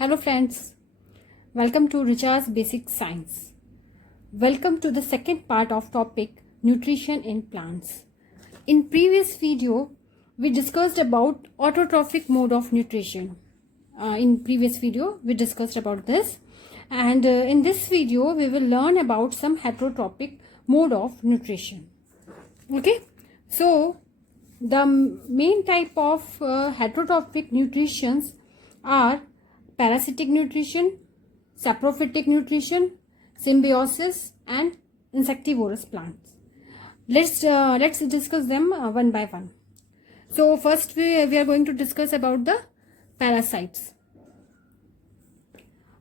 Hello friends, welcome to Richa's Basic Science. Welcome to the second part of topic nutrition in plants. In previous video, we discussed about autotrophic mode of nutrition. In previous video, we discussed about this, and in this video, we will learn about some heterotrophic mode of nutrition. Okay, so the main type of heterotrophic nutritions are parasitic nutrition, saprophytic nutrition, symbiosis, and insectivorous plants. Let's discuss them one by one. So first we are going to discuss about the parasites.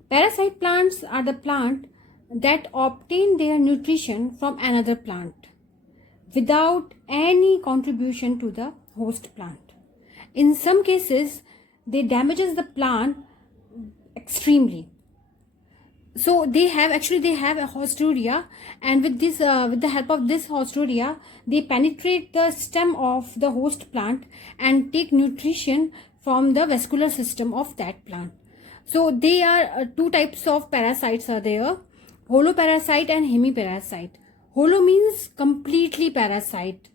Parasite plants are the plant that obtain their nutrition from another plant without any contribution to the host plant. In some cases, they damages the plant extremely. So they have a haustoria, and with the help of this haustoria, they penetrate the stem of the host plant and take nutrition from the vascular system of that plant. So they are two types of parasites are there: holoparasite and hemiparasite. Holo means completely parasite.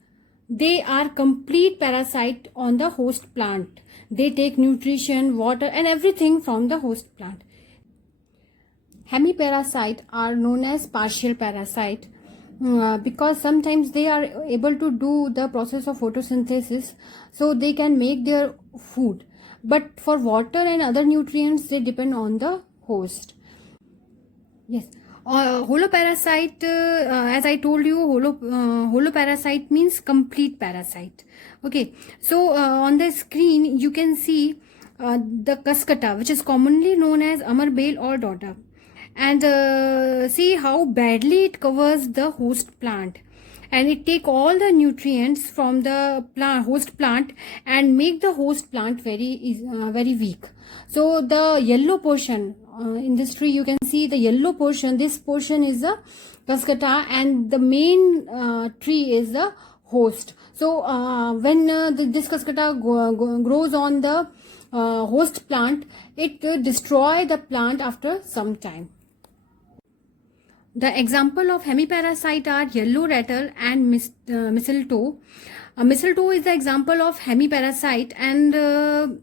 They are complete parasite on the host plant. They take nutrition, water, and everything from the host plant. Hemiparasite are known as partial parasite because sometimes they are able to do the process of photosynthesis, so they can make their food. But for water and other nutrients, they depend on the host. Yes. Holoparasite, as I told you, holoparasite means complete parasite. Okay, so on the screen you can see the cuscuta, which is commonly known as amarbale or dodder, and see how badly it covers the host plant, and it take all the nutrients from the host plant and make the host plant very weak. So the yellow portion in this tree, you can see the yellow portion. This portion is the cuscuta, and the main tree is the host. So when this cuscuta grows on the host plant, it destroy the plant after some time. The example of hemiparasite are yellow rattle and mistletoe. Mistletoe is the example of hemiparasite, and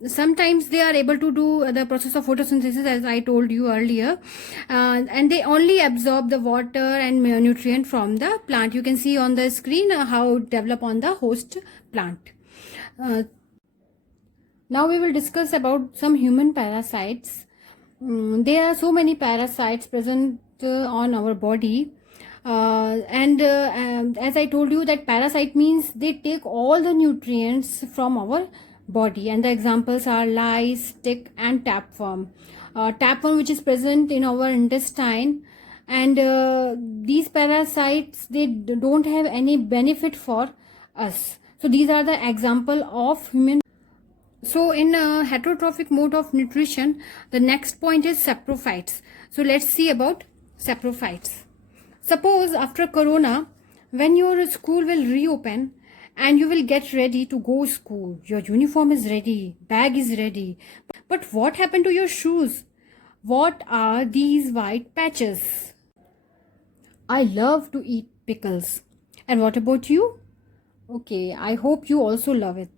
sometimes they are able to do the process of photosynthesis, as I told you earlier, and they only absorb the water and nutrient from the plant. You can see on the screen how it develop on the host plant. Now we will discuss about some human parasites. There are so many parasites present on our body, and as I told you that parasite means they take all the nutrients from our body, and the examples are lice, tick, and tapeworm. Tapeworm, which is present in our intestine, and these parasites, they don't have any benefit for us. So these are the example of human. So in a heterotrophic mode of nutrition, the next point is saprophytes. So let's see about saprophytes. Suppose after corona, when your school will reopen and you will get ready to go school, your uniform is ready, bag is ready, but what happened to your shoes? What are these white patches? I love to eat pickles. And what about you? Okay, I hope you also love it.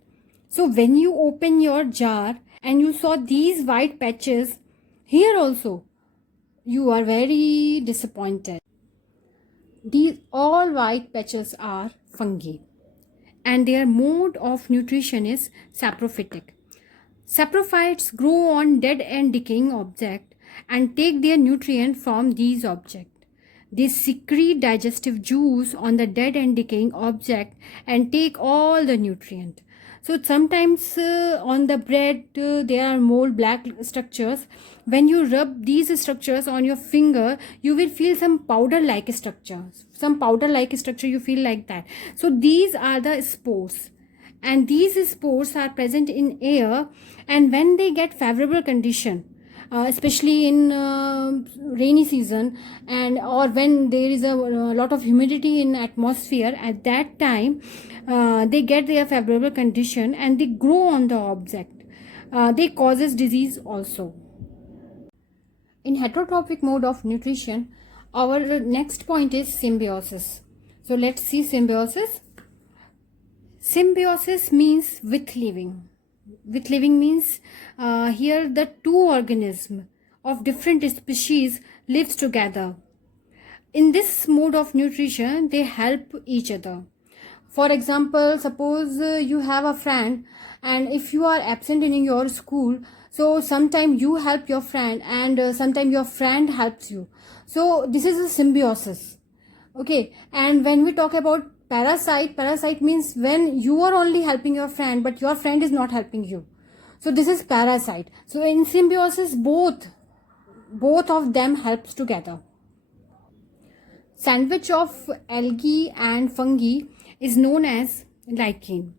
So when you open your jar and you saw these white patches, here also, you are very disappointed. These all white patches are fungi, and their mode of nutrition is saprophytic. Saprophytes grow on dead and decaying objects and take their nutrient from these objects. They secrete digestive juice on the dead and decaying object and take all the nutrient. So sometimes on the bread there are more black structures. When you rub these structures on your finger, you will feel some powder like structure. Some powder like structure, you feel like that. So these are the spores, and these spores are present in air, and when they get favorable condition, especially in rainy season, and or when there is a lot of humidity in atmosphere, at that time they get their favorable condition and they grow on the object. They causes disease also. In heterotrophic mode of nutrition, our next point is symbiosis. So let's see symbiosis. Symbiosis means with living. With living means here the two organisms of different species lives together. In this mode of nutrition, they help each other. For example, suppose you have a friend, and if you are absent in your school, so sometime you help your friend, and sometime your friend helps you. So this is a symbiosis. Okay, and when we talk about parasite means when you are only helping your friend, but your friend is not helping you. So this is parasite. So in symbiosis, both of them helps together. Sandwich of algae and fungi is known as lichen,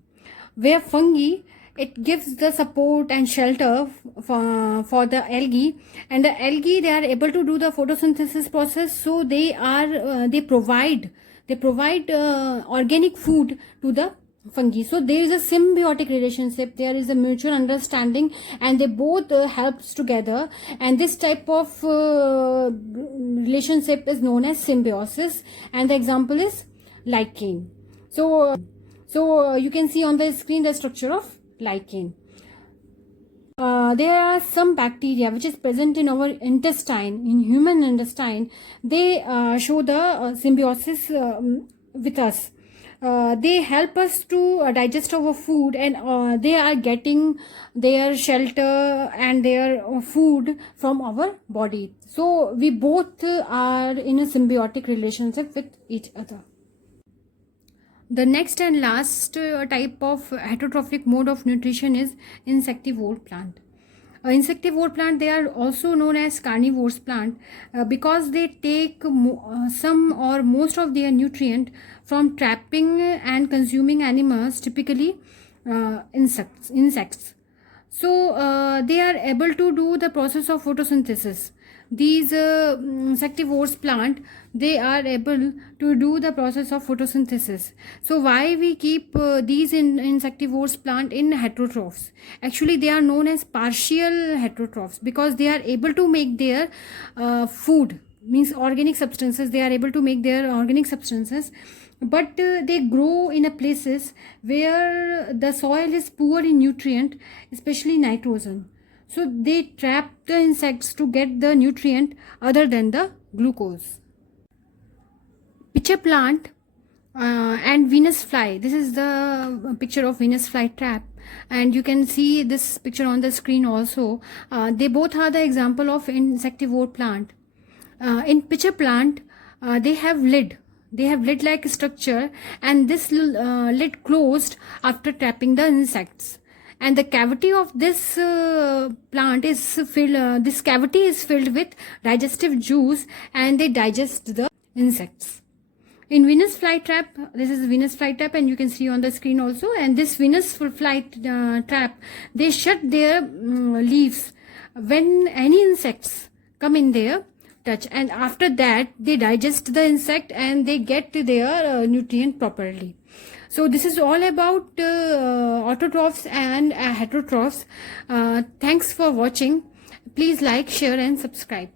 where fungi, it gives the support and shelter for the algae, and the algae, they are able to do the photosynthesis process, so they provide organic food to the fungi. So there is a symbiotic relationship, there is a mutual understanding, and they both helps together, and this type of relationship is known as symbiosis, and the example is lichen. So you can see on the screen the structure of lichen. There are some bacteria which is present in our intestine, in human intestine. They show the symbiosis with us. They help us to digest our food, and they are getting their shelter and their food from our body. So we both are in a symbiotic relationship with each other. The next and last type of heterotrophic mode of nutrition is insectivore plant. Insectivore plant, they are also known as carnivorous plant because they take some or most of their nutrient from trapping and consuming animals, typically insects. So they are able to do the process of photosynthesis. These insectivores plant, they are able to do the process of photosynthesis. So why we keep these insectivores plant in heterotrophs? Actually, they are known as partial heterotrophs because they are able to make their food, means organic substances. They are able to make their organic substances, but they grow in a places where the soil is poor in nutrient, especially nitrogen. So they trap the insects to get the nutrient other than the glucose. Pitcher plant and Venus fly. This is the picture of Venus fly trap, and you can see this picture on the screen also. They both are the example of insectivore plant. In pitcher plant, they have lid. They have lid-like structure, and this lid closed after trapping the insects. And the cavity of this plant is filled. This cavity is filled with digestive juice, and they digest the insects. In Venus flytrap, this is Venus flytrap, and you can see on the screen also. And this Venus flytrap, they shut their leaves when any insects come in their touch, and after that they digest the insect and they get their nutrient properly. So this is all about autotrophs and heterotrophs. Thanks for watching. Please like, share and subscribe.